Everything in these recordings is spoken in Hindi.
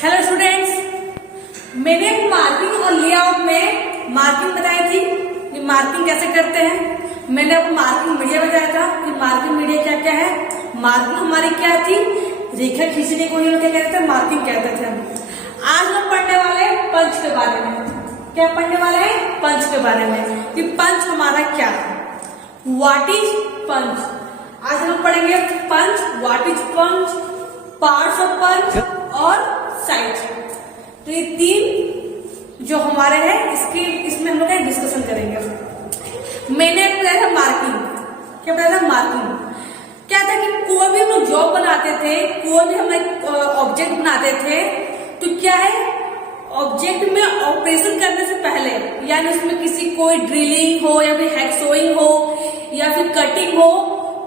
हेलो स्टूडेंट्स, मैंने मार्किंग और लेआउट में मार्किंग बताई थी कि मार्किंग कैसे करते हैं। मैंने आपको मार्किंग मीडिया बताया था कि मार्किंग मीडिया क्या क्या है। मार्किंग हमारी क्या थी, रेखा खींचने को ही लोग क्या कहते थे, मार्किंग कहते थे। आज हम पढ़ने वाले हैं पंच के बारे में। क्या पढ़ने वाले हैं? पंच के बारे में कि पंच हमारा क्या है, व्हाट इज पंच। आज हम पढ़ेंगे punch, what is punch, parts of punch और साइड। तो ये तीन जो हमारे हैं इसमें हम लोग डिस्कशन करेंगे। मैंने बताया था मार्किंग। क्या बताया था? मार्किंग क्या था कि कोई भी हम लोग जॉब बनाते थे, कोई भी हम ऑब्जेक्ट बनाते थे, तो क्या है, ऑब्जेक्ट में ऑपरेशन करने से पहले, यानी उसमें किसी कोई ड्रिलिंग हो या फिर हैक्सोइंग हो या फिर कटिंग हो,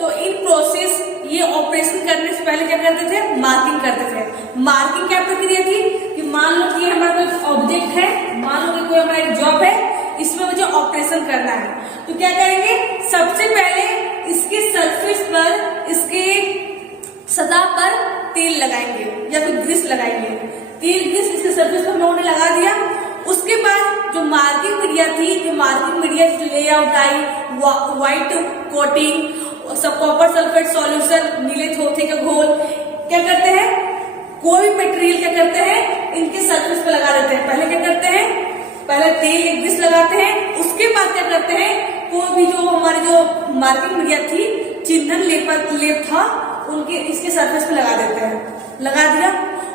तो इन प्रोसेस ये ऑपरेशन करने से पहले क्या करते थे, मार्किंग करते थे। मार्किंग क्या प्रक्रिया थी कि मान लो कि हमारा कोई ऑब्जेक्ट है, मान लो कि कोई हमारा एक जॉब है, इसमें मुझे ऑपरेशन करना है, तो क्या करेंगे, सबसे पहले इसके सरफेस पर, इसके सतह पर तेल लगाएंगे या फिर ग्रीस लगाएंगे। तेल ग्रीस इसके सरफेस पर हम लोगों ने लगा दिया। उसके बाद जो मार्किंग मीडिया थी, जो मार्किंग मीडिया लेआउट आई, व्हाइट कोटिंग, सब कॉपर सल्फेट सॉल्यूशन, नीले थोथे का घोल, क्या करते हैं, कोई भी मटेरियल क्या करते हैं, इनके सरफेस पे लगा देते हैं। पहले क्या करते हैं, पहले तेल एक ग्रीस लगाते हैं। उसके बाद क्या करते हैं, कोई भी जो हमारी जो मार्किंग मीडिया थी, चिन्हन लेप था, उनके इसके सरफेस पे लगा देते हैं। लगा दिया।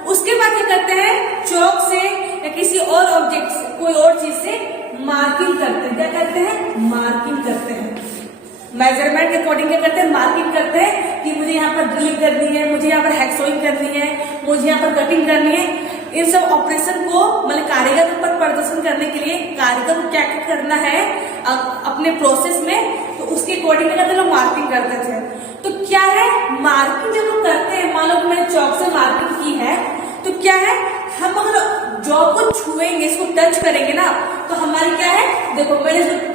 उसके बाद क्या करते हैं, चौक से या किसी और ऑब्जेक्ट से, कोई और चीज से मार्किंग करते हैं। क्या करते हैं? मार्किंग करते हैं। मेजरमेंट के अकॉर्डिंग क्या करते हैं, मार्किंग करते हैं कि मुझे यहाँ पर ड्रिलिंग करनी है, मुझे यहाँ पर हैक्सोइंग करनी है, मुझे यहाँ पर कटिंग करनी है। इन सब ऑपरेशन को मतलब कारीगर पर प्रदर्शन करने के लिए कारीगर को क्या क्या करना है अपने प्रोसेस में, तो उसके अकॉर्डिंग क्या करते लोग मार्किंग करते थे। तो क्या है, मार्किंग जब हम करते हैं, मान लो कि मैंने चौक से मार्किंग की है, तो क्या है, हम अगर जॉब को छुएंगे, इसको टच करेंगे ना, तो हमारी क्या है, देखो मैंने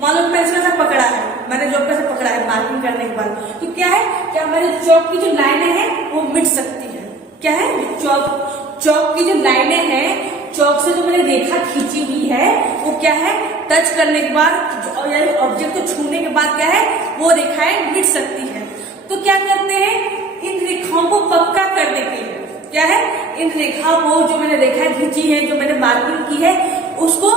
मान लो मैंने इसको पकड़ा है, मैंने जॉब कैसे पकड़ा है मार्किंग करने के बाद, तो क्या है, क्या हमारे चौक की जो लाइनें हैं वो मिट सकती है। क्या है, चौक की जो लाइनें हैं, चौक से जो मैंने रेखा खींची हुई है, वो क्या है, टच करने के बाद यानी ऑब्जेक्ट को छूने के बाद क्या है, वो रेखाएं मिट सकती है। तो क्या करते हैं, इन रेखाओं को पक्का करने के लिए क्या है, इन रेखाओं को जो मैंने रेखाएं खींची है, जो मैंने मार्किंग की है, उसको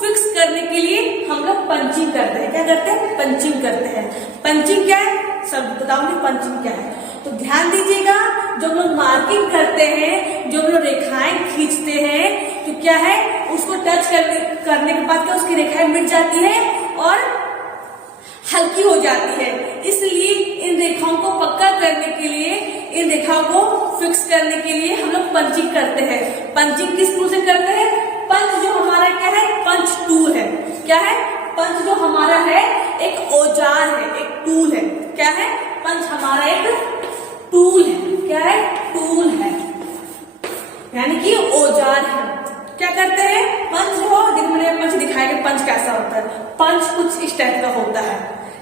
फिक्स करने के लिए हम लोग पंचिंग करते हैं। क्या करते हैं? पंचिंग करते हैं। पंचिंग क्या है, सब बताऊंगी पंचिंग क्या है। तो ध्यान दीजिएगा, जो हम लोग मार्किंग करते हैं, जो हम लोग रेखाएं खींचते हैं, तो क्या है, उसको टच करने के बाद क्या उसकी रेखाएं मिट जाती है और हल्की हो जाती है। इसलिए इन रेखाओं को पक्का करने के लिए, इन रेखाओं को फिक्स करने के लिए हम लोग पंचिंग करते हैं। पंचिंग किस टूल से करते हैं? पंच जो हमारा क्या है, पंच टूल है। क्या है? पंच जो हमारा है एक औजार है, एक टूल है। क्या है? पंच हमारा एक टूल है। क्या है? टूल है, यानी कि औजार है। क्या करते हैं, पंच हो, मैंने पंच दिखाया कि पंच कैसा होता है। पंच कुछ इस टाइप का होता है,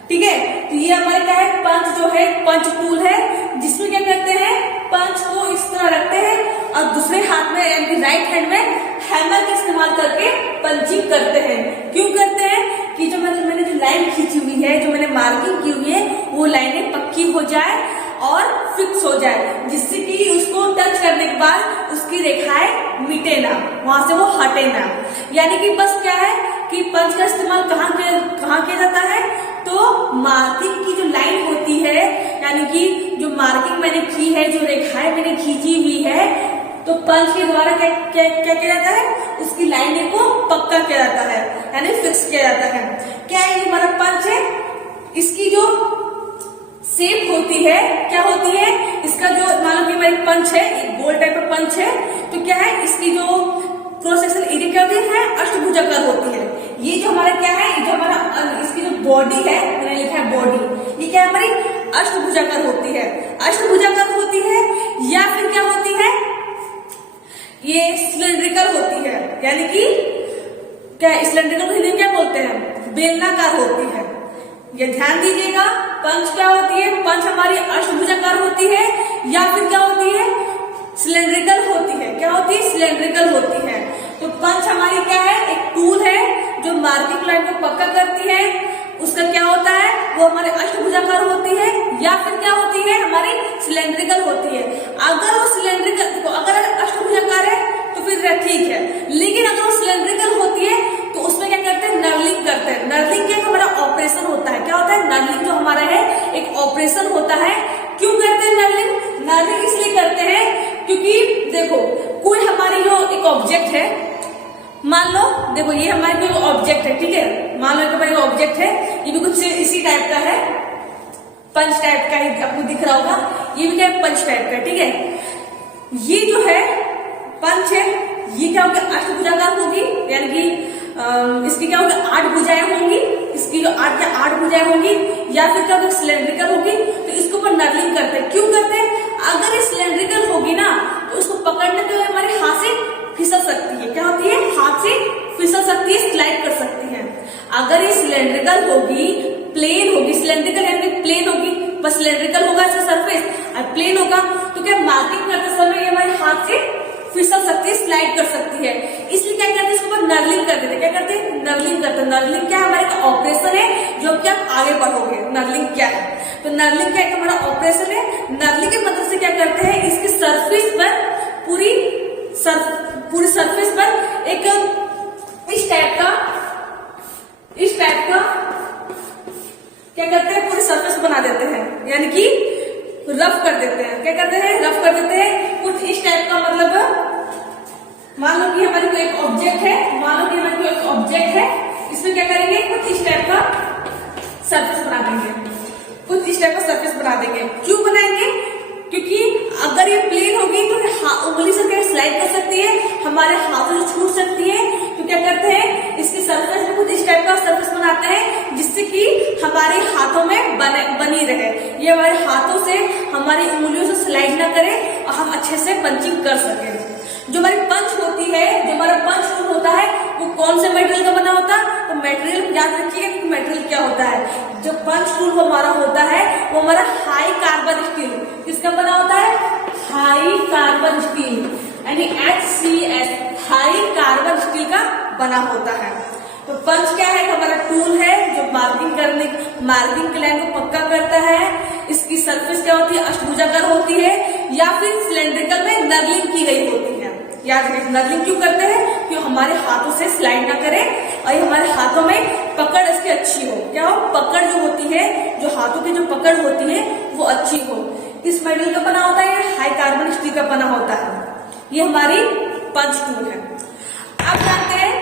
ठीक है। तो ये हमारे क्या है, पंच जो है पंच टूल है, जिसमें क्या करते हैं, पंच को इस तरह रखते हैं और दूसरे हाथ में यानी राइट हैंड में हैमर का इस्तेमाल करके पंचिंग करते हैं। क्यों करते हैं कि जो मैंने जो लाइन खींची हुई है, जो मैंने मार्किंग की हुई है, वो लाइनें पक्की हो जाए और फिक्स हो जाए, जिससे कि उसको टच करने के बाद उसकी रेखाएं मिटे ना, वहां से वो हटे ना। यानी कि बस क्या है कि पंच का इस्तेमाल कहाँ किया जाता है, तो मार्किंग की जो लाइन होती है, यानी कि जो मार्किंग मैंने की है, जो रेखाएं मैंने खींची हुई है, तो पंच के द्वारा क्या किया जाता है, उसकी लाइनें को पक्का किया जाता है, यानी फिक्स किया जाता है। क्या है, ये हमारा पंच है, इसकी जो शेप होती है, क्या होती है, इसका जो मान लो कि मेरी पंच है, एक गोल टाइप का पंच है, तो क्या है, इसकी जो क्रॉस सेक्शन एरिया क्या होती है, अष्टभुजाकार होती है। ये जो हमारा क्या है, ये जो हमारा इसकी जो बॉडी है, मैंने लिखा है बॉडी, ये क्या है, हमारी अष्टभुजाकार होती है। अष्टभुजाकार होती है या फिर क्या होती है, ये सिलेंड्रिकल होती है, यानी कि क्या सिलेंड्रिकल को हिंदी में क्या बोलते हैं, बेलनाकार होती है। ये ध्यान दीजिएगा, पंच क्या होती है, पंच हमारी अष्टभुजाकार होती है या फिर क्या होती है, सिलेंड्रिकल होती है। क्या होती है, सिलेंड्रिकल होती है। तो पंच हमारी क्या है, एक टूल है जो मार्किंग लाइन को पक्का करती है। उसका क्या होता है, वो हमारे अष्टभुजाकार होती है या फिर क्या होती है, हमारी सिलेंड्रिकल होती है। अगर वो सिलेंड्रिकल, अगर अष्टभुजाकार है तो फिर ठीक है, लेकिन अगर वो सिलेंड्रिकल होती है तो उसमें क्या करते हैं, नर्लिंग करते हैं। नर्लिंग क्या हमारा ऑपरेशन होता है, क्या होता है, नर्लिंग जो हमारा है एक ऑपरेशन होता है। क्यों करते हैं नर्लिंग? नर्लिंग इसलिए करते हैं क्योंकि देखो कोई हमारी जो एक ऑब्जेक्ट है, मान लो देखो ये हमारे कोई ऑब्जेक्ट है, ठीक है, मान लो हमारे ऑब्जेक्ट है, ये भी कुछ इसी टाइप का है, पंच टाइप का ही आपको दिख रहा होगा, ये भी क्या है, पंच टाइप का, ठीक है। ये जो है पंच है, ये क्या होगा, अष्टभुजाकार होगी, यानी कि इसकी क्या होगा, 8 भुजाएं होंगी, इसकी जो 8 भुजाएं होंगी, या फिर क्या होगा, सिलेंड्रिकल होगी। तो इसके ऊपर नर्लिंग करते हैं। क्यों करते हैं? अगर ये सिलेंड्रिकल होगी ना तो उसको पकड़ने के लिए हमारे हाथ से फिसल सकती है, क्या होती है, हाथ से फिसल सकती है, स्लाइड कर सकती है। अगर ये सिलेंड्रिकल होगी, प्लेन होगी, सिलेंड्रिकल यानी प्लेन होगी, बस सिलेंड्रिकल होगा इसका सरफेस और प्लेन होगा, तो क्या मार्किंग करते समय ये हमारे हाथ से फिसल सकती है, स्लाइड कर सकती है। इसलिए क्या करते हैं, इसके ऊपर नर्लिंग कर देते हैं। क्या करते हैं, नर्लिंग करते हैं। नर्लिंग क्या है, हमारे ऑपरेशन है जो कि आप आगे बढ़ोगे। नर्लिंग क्या है, तो नर्लिंग क्या है, हमारा ऑपरेशन है। नर्लिंग की मदद से क्या करते हैं, इसकी सरफेस पर पूरी सरफेस पर एक इस टाइप का क्या करते हैं, पूरी सरफेस बना देते हैं, यानी कि रफ कर देते हैं। क्या करते हैं, रफ कर देते हैं कुछ इस टाइप का। मतलब मान लो कि हमारे को एक ऑब्जेक्ट है, इसमें क्या करेंगे, कुछ इस टाइप का सरफेस बना देंगे, कुछ इस टाइप का सरफेस बना देंगे। क्यों बनाएंगे? क्योंकि अगर ये प्लेन होगी तो उंगली से क्या स्लाइड कर सकती है, हमारे हाथों से छूट सकती है। तो क्या करते हैं, इसकी सरफेस में कुछ इस टाइप का सरफेस बनाते हैं जिससे कि हमारे हाथों में बनी रहे, ये हमारे हाथों से हमारी उंगलियों से स्लाइड ना करे और हम अच्छे से पंचिंग कर सके। जो हमारी पंच होती है, जो हमारा पंच टूल होता है, वो कौन से मटेरियल का बना होता है? तो मटेरियल याद रखिएगा कि मटेरियल क्या होता है। जो पंच टूल हमारा होता है वो हमारा हाई कार्बन स्टील, किसका बना होता है, हाई कार्बन स्टील, यानी HCS, हाई कार्बन स्टील का बना होता है। तो पंच क्या है, हमारा टूल है जो मार्किंग की लाइन को पक्का करता है। इसकी सरफेस क्या होती है, अष्टभुजाकार होती है या फिर सिलेंड्रिकल में नर्लिंग की गई होती है। याद रखें, नर्लिंग क्यों करते हैं, कि हमारे हाथों से स्लाइड ना करे और ये हमारे हाथों में पकड़ इसकी अच्छी हो। क्या हो, पकड़ जो होती है, जो हाथों की जो पकड़ होती है वो अच्छी हो। किस मटेरियल का बना होता है, हाई कार्बन स्टील का बना होता है। ये हमारी पंच टूल है। अब जानते हैं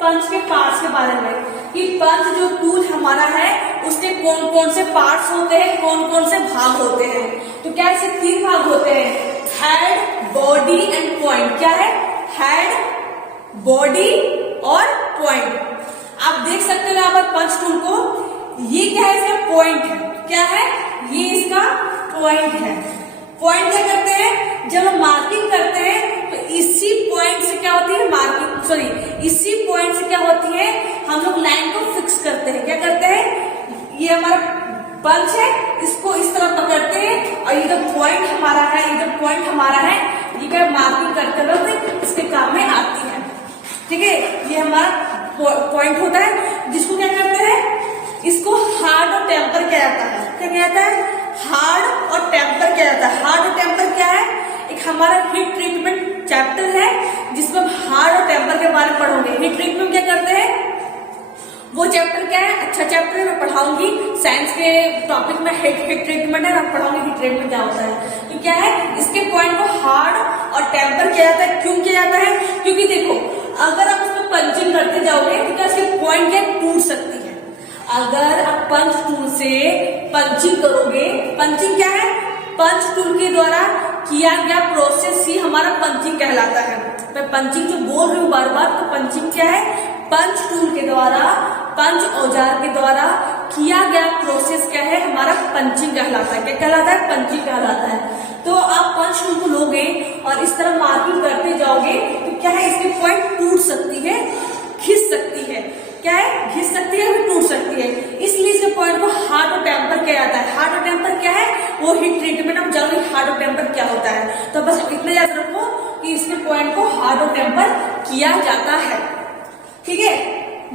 पंच के पार्ट्स के बारे में, कि पंच जो टूल हमारा है उसके कौन कौन से पार्ट्स होते हैं, कौन कौन से भाग होते हैं। तो क्या इसके 3 भाग होते हैं, हेड, बॉडी एंड पॉइंट। क्या है, हेड, बॉडी और पॉइंट। आप देख सकते हो यहाँ पर पंच टूल को, ये क्या है, इसका पॉइंट है। क्या है, ये इसका पॉइंट है। पॉइंट क्या करते हैं, जब हम मार्किंग करते हैं तो इसी पॉइंट से क्या होती है, इसी पॉइंट से क्या होती है, हम लोग लाइन को फिक्स करते हैं। क्या करते हैं, ये हमारा पंच है, इसको इस तरह पकड़ते हैं और ये जो पॉइंट हमारा है, ये क्या मार्किंग करते वक्त इसके काम में आती है। ठीक है, ये हमारा पॉइंट होता है, जिसको क्या करते हैं, इसको हार्ड और टेम्पर किया जाता है। क्या किया जाता है, हार्ड और टेम्पर किया जाता है। हार्ड और टेम्पर क्या है, एक हमारा हीट ट्रीटमेंट चैप्टर है जिसमें हम हार्ड और टेम्पर के बारे में पढ़ोगे। हीट ट्रीटमेंट क्या करते हैं, वो चैप्टर क्या है, अच्छा चैप्टर है, मैं पढ़ाऊंगी। साइंस के टॉपिक में हीट ट्रीटमेंट है, मैं पढ़ाऊंगी हीट ट्रीटमेंट क्या होता है। तो क्या है, इसके पॉइंट को हार्ड और टेम्पर किया जाता है। क्यों किया जाता है, क्योंकि देखो अगर आप उसमें पंचिंग करते जाओगे तो क्या इसके पॉइंट क्या टूट सकती है। अगर आप पंच टूल से पंचिंग करोगे, पंचिंग क्या है, पंच टूल के द्वारा किया गया प्रोसेस ही हमारा पंचिंग कहलाता है। मैं पंचिंग जो बोल रही हूँ बार बार, तो पंचिंग क्या है, पंच टूल के द्वारा, पंच औजार के द्वारा किया गया प्रोसेस क्या है, हमारा पंचिंग कहलाता है। क्या कहलाता है, पंचिंग कहलाता है। तो आप पंच टूल को लोगे और इस तरह मार्किंग करते जाओगे तो क्या है, इसके पॉइंट टूट सकती है, खिंच सकती है। क्या है, घिस सकती है, टूट सकती है। इसलिए इसके पॉइंट को हार्ड और टेम्पर किया जाता है। हार्ड और टेम्पर क्या है, वो हीट ट्रीटमेंट हम जानेंगे हार्ड और टेम्पर क्या होता है। तो बस इतना याद रखो कि कि इसके पॉइंट को हार्ड और टेम्पर किया जाता है। ठीक है,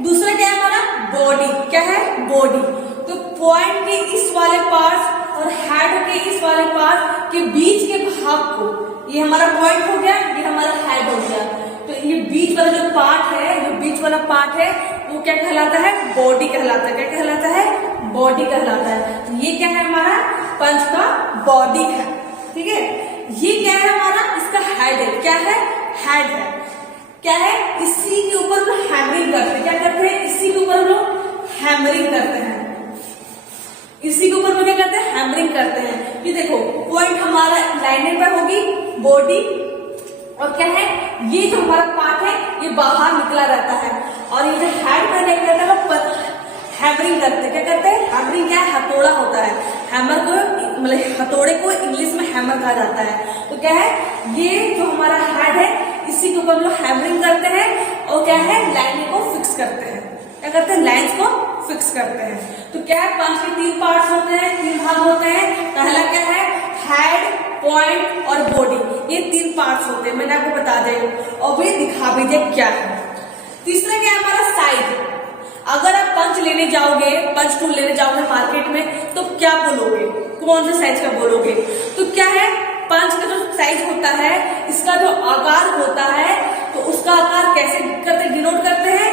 दूसरा क्या है हमारा बॉडी, क्या है बॉडी। तो पॉइंट के इस वाले पार्ट और हेड के इस वाले पार्ट के बीच के भाग को, ये हमारा पॉइंट हो गया, ये हमारा हेड हो गया, तो ये बीच वाला जो पार्ट है, जो बीच वाला पार्ट है वो क्या कहलाता है, बॉडी कहलाता है। क्या कहलाता है, बॉडी कहलाता है। तो ये क्या है हमारा पंच का बॉडी है। ठीक है, ये क्या है हमारा, इसका हेड है। क्या है, हेड है। क्या है, इसी के ऊपर हम हैमरिंग करते हैं। क्या करते हैं, इसी के ऊपर हम लोग हैमरिंग करते हैं। इसी के ऊपर में क्या करते हैं, हैमरिंग करते हैं। ये देखो पॉइंट हमारा लाइनर पे होगी बॉडी, और क्या है, ये जो हमारा पार्ट है ये बाहर निकला रहता है, और ये जो हेड पर क्या करता है वो हैमरिंग करते हैं। क्या करते हैं, हैमरिंग क्या है, हथौड़ा होता है। हैमर को मतलब हथौड़े को इंग्लिश में हैमर कहा जाता है। तो क्या है, ये जो हमारा हेड है इसी के ऊपर हम लोग हैमरिंग करते हैं, और क्या है, लाइन को फिक्स करते हैं। क्या करते हैं, लाइंस को फिक्स करते हैं। तो क्या है, पंच के 3 पार्ट्स होते हैं, 3 भाग होते हैं। पहला क्या है, हेड, पॉइंट और बॉडी, ये 3 पार्ट्स होते हैं। मैंने आपको बता दिया और भी दिखा भी दिया क्या है। तीसरा क्या है हमारा साइज। अगर आप पंच लेने जाओगे, पंच टूल लेने जाओगे मार्केट में, तो क्या बोलोगे, कौन से साइज का बोलोगे। तो क्या है, पंच का जो साइज होता है, इसका जो आकार होता है, तो उसका आकार कैसे करते, डिनोट करते हैं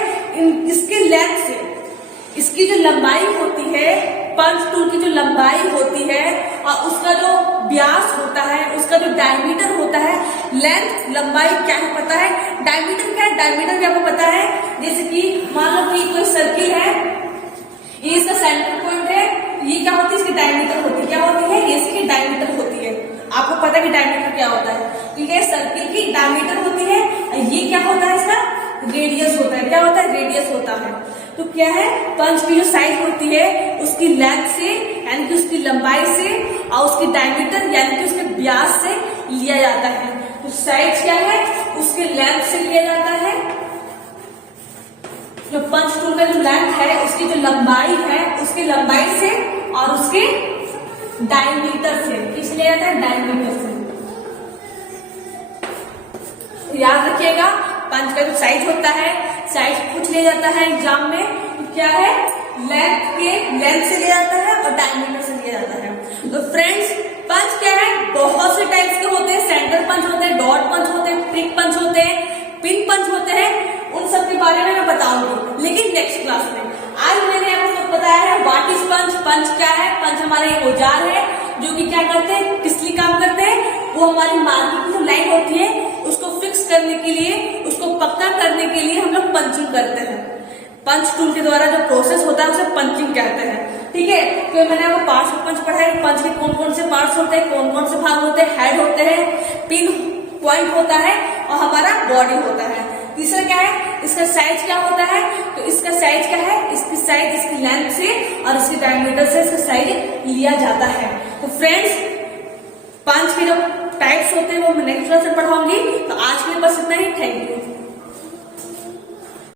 इसके लेंथ से। इसकी जो लंबाई होती है, पंच टूल की जो लंबाई होती है, और उसका जो व्यास होता है, उसका जो डायमीटर होता है, लेंथ लंबाई क्या है पता है, डायमीटर क्या है, डायमीटर भी आपको पता है। जैसे कि मान लो कि कोई सर्किल है, ये इसका सेंटर पॉइंट है, ये क्या होती है, इसकी डायमीटर होती है। क्या होती है, ये इसकी डायमीटर होती है। आपको पता है कि डायमीटर क्या होता है, ठीक है, सर्किल की डायमीटर होती है। ये क्या होता है, इसका रेडियस होता है। क्या होता है, रेडियस होता है। तो क्या है, पंच की जो साइज होती है उसकी लेंथ से, यानी कि उसकी लंबाई से, और उसकी डायमीटर यानी कि उसके व्यास से लिया जाता है। तो साइज क्या है, उसके लेंथ से लिया जाता है। जो पंच टूल का जो लेंथ है, उसकी जो लंबाई है, उसकी लंबाई से और उसके डायमीटर से, किस लिया जाता है, डायमीटर से। याद रखिएगा, पंच का जो साइज होता है, साइज पूछ लिया जाता है एग्जाम में, तो क्या है, लेंथ से लिया जाता है और डायमीटर से लिया जाता है। तो फ्रेंड्स, पंच क्या है, बहुत से टाइप्स के होते हैं। सेंटर पंच होते हैं, डॉट पंच होते हैं, प्रिक पंच होते हैं, पिन पंच होते हैं। उन सब के बारे में मैं बताऊंगी, लेकिन नेक्स्ट क्लास में। आज मैंने आपको बताया है व्हाट इज पंच। पंच क्या है, पंच हमारा एक औजार है जो कि क्या करते हैं, किस लिए काम करते हैं, वो हमारी मार्किंग की जो लाइन होती है उसको फिक्स करने के लिए, उसको पक्का करने के लिए हम लोग पंचिंग करते हैं। पंच टूल के द्वारा जो प्रोसेस होता है उसे पंचिंग कहते हैं। ठीक है, तो मैंने आपको पार्ट्स ऑफ पंच पढ़ाया, पंच के कौन कौन से पार्ट्स होते हैं, कौन कौन से भाग होते हैं, हेड होते हैं, पिन पॉइंट होता है, और हमारा बॉडी होता है। तीसरा क्या है, इसका साइज क्या होता है, तो इसका साइज क्या है, इसकी साइज इसकी लेंथ से और इसकी डायमीटर से इसका साइज लिया जाता है। तो फ्रेंड्स, पंच के जो टाइप्स होते हैं वो मैं नेक्स्ट क्लास में पढ़ाऊंगी। तो आज के लिए बस इतना ही, थैंक यू।